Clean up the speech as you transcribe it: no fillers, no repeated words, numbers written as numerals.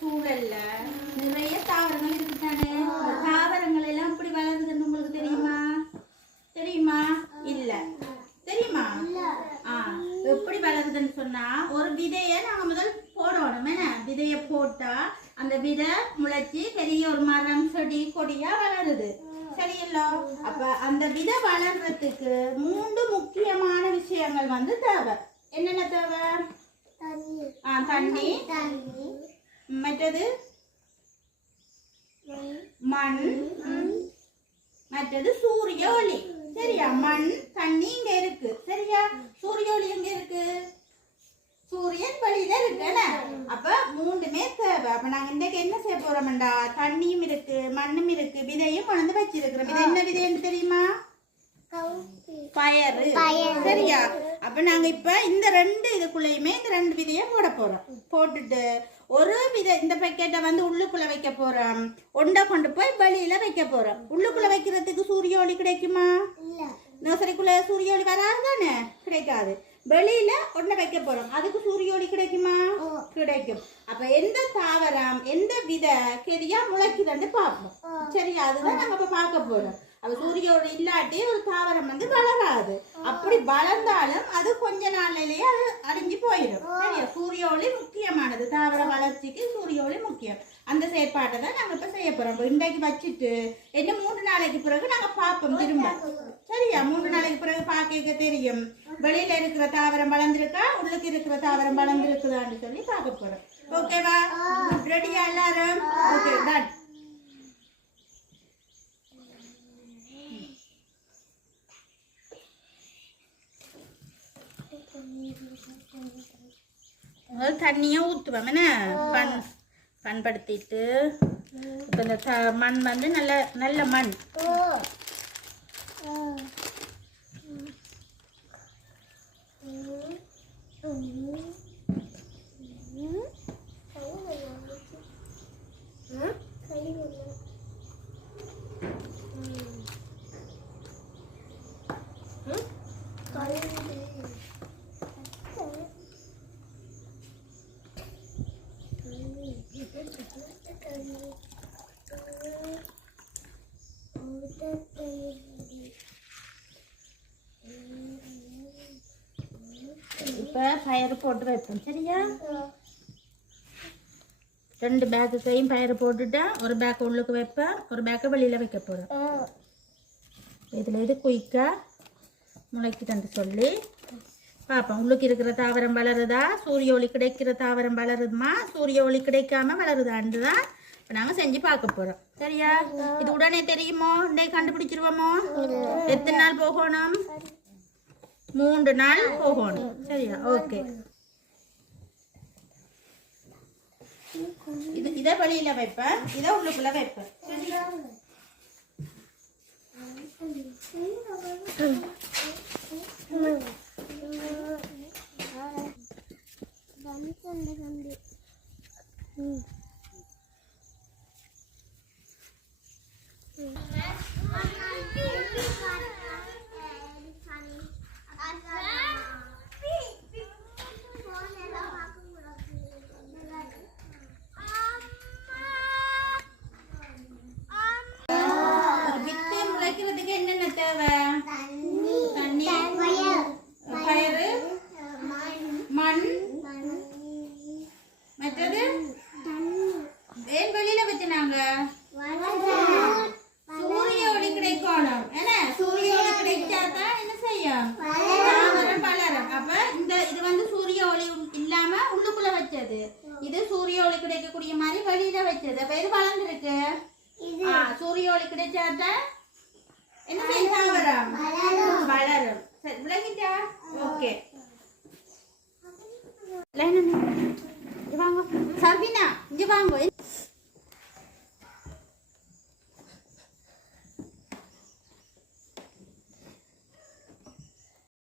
சூழல்ல நிறைய தாவரங்கள் இருக்குதானே. தாவரங்கள் எல்லாம் எப்படி வளருதுன்னு உங்களுக்கு தெரியுமா? தெரியுமா? இல்ல. தெரியுமா? எப்படி வளருதுன்னு சொன்னா, ஒரு விதைய நாங்க முதல் போடணும். என்ன விதைய போட்டா அந்த விதை முளைச்சி பெரிய ஒரு மரம் செடி கொடியா வளருது. சரியில்லோ? அப்ப அந்த விதை வளர்றதுக்கு 3 முக்கியமான விஷயங்கள் வந்து தேவை. என்னென்ன தேவை? தண்ணி, மற்றது மண், மற்றது சூரிய ஒளி. சரியா? மண், தண்ணி இங்க இருக்கு. சரியா? சூரிய ஒளி எங்க இருக்கு? சூரியன் வெளியில இருக்கு. அப்ப 3மே தேவை. அப்ப நாங்க இன்னைக்கு என்ன செய்ய போறோம்டா, தண்ணியும் இருக்கு, மண்ணும் இருக்கு, விதையும் கொண்டு வச்சிருக்கிறோம். இது என்ன விதைன்னு தெரியுமா? பயறு. சரியா? அப்ப நாங்க இப்ப இந்த 2 இதுக்குள்ளயுமே இந்த 2 விதைய போட போறோம். போட்டுட்டு ஒரு விதை இந்த பக்கெட்டை வந்து உள்ளுக்குள்ள வைக்க போறோம். ஒன்றை கொண்டு போய் வெளியில வைக்க போறோம். உள்ளுக்குள்ள வைக்கிறதுக்கு சூரிய ஒளி கிடைக்குமா? நர்சரிக்குள்ள சூரிய ஒளி வராது தானே, கிடைக்காது. வெளியில ஒன்றை வைக்க போறோம். அதுக்கு சூரிய ஒளி கிடைக்குமா? கிடைக்கும். அப்ப எந்த தாவரம் எந்த விதை கெதியா முளைக்குதுன்னு பார்ப்போம். சரியா? அதுதான் நாங்க இப்ப பார்க்க போறோம். அப்ப சூரிய ஒளி இல்லாட்டி ஒரு தாவரம் வந்து வளராது. அப்படி வளர்ந்தாலும் அது கொஞ்ச நாள்லயே அது அழிஞ்சு போயிடும். சரியா? சூரிய ஒளி முக்கியமானது. தாவர வளர்ச்சிக்கு சூரிய ஒளி முக்கியம். அந்த செயற்பாட்டை தான் நாங்க இப்ப செய்ய போறோம். இன்றைக்கு வச்சுட்டு என்ன 3 நாளைக்கு பிறகு நாங்க பார்ப்போம் திரும்ப. சரியா? 3 நாளைக்கு பிறகு பார்க்க தெரியும் வெளியில இருக்கிற தாவரம் வளர்ந்துருக்கா, உள்ளுக்கு இருக்கிற தாவரம் வளர்ந்துருக்குதான்னு சொல்லி பார்க்க போறோம். ஓகேவா? ரெடியா எல்லாரும்? Okay, done. தண்ணியை ஊற்றுவோம். என்ன பண்படுத்திட்டு இப்போ இந்த மண் வந்து நல்ல நல்ல மண். இப்போ பயிறு போட்டு வைப்போம். சரியா? 2 பேக்குக்கையும் பயிறு போட்டுட்டா ஒரு பேக் உள்ளுக்கு வைப்பேன், ஒரு பேக்கை வெளியில் வைக்க போகிறேன். இதில் இது குயிக்கா முளைக்குதுன்னு சொல்லி பார்ப்போம். உள்ளுக்கு இருக்கிற தாவரம் வளருதா, சூரிய ஒளி கிடைக்கிற தாவரம் வளருதுமா, சூரிய ஒளி கிடைக்காம வளருதான்னு தான் இப்போ நாங்கள் செஞ்சு பார்க்க போகிறோம். சரியா? இது உடனே தெரியுமோ? இன்னைக்கு கண்டுபிடிச்சிருவோமோ? எத்தனை நாள் போகணும்? 3 நாள் போகணும். சரியா? ஓகே. இதை வெளியில வைப்பேன், இதை உள்ளுக்குள்ள வைப்பேன். சரியா? என்னென்ன தேவை? தண்ணி, பயிறு, மண், மற்றது ஏன் வெளியில வச்சுனாங்க? சூரிய ஒளி கிடைக்கணும். என்ன சூரிய ஒளி கிடைச்சாதான் என்ன செய்யும்? தாவரம் வளரும். அப்ப இது வந்து சூரிய ஒளி இல்லாம உள்ளுக்குள்ள வச்சது. இது சூரிய ஒளி கிடைக்கக்கூடிய மாதிரி வெளியில வச்சது. அப்ப இது வளர்ந்துருக்கு. சூரிய ஒளி கிடைச்சாதான் என்ன செய்யும்? தாவரம் வளரும். சரி, விளங்கிட்டா? ஓகே. வாங்க சர்வினா, இங்க வாங்க.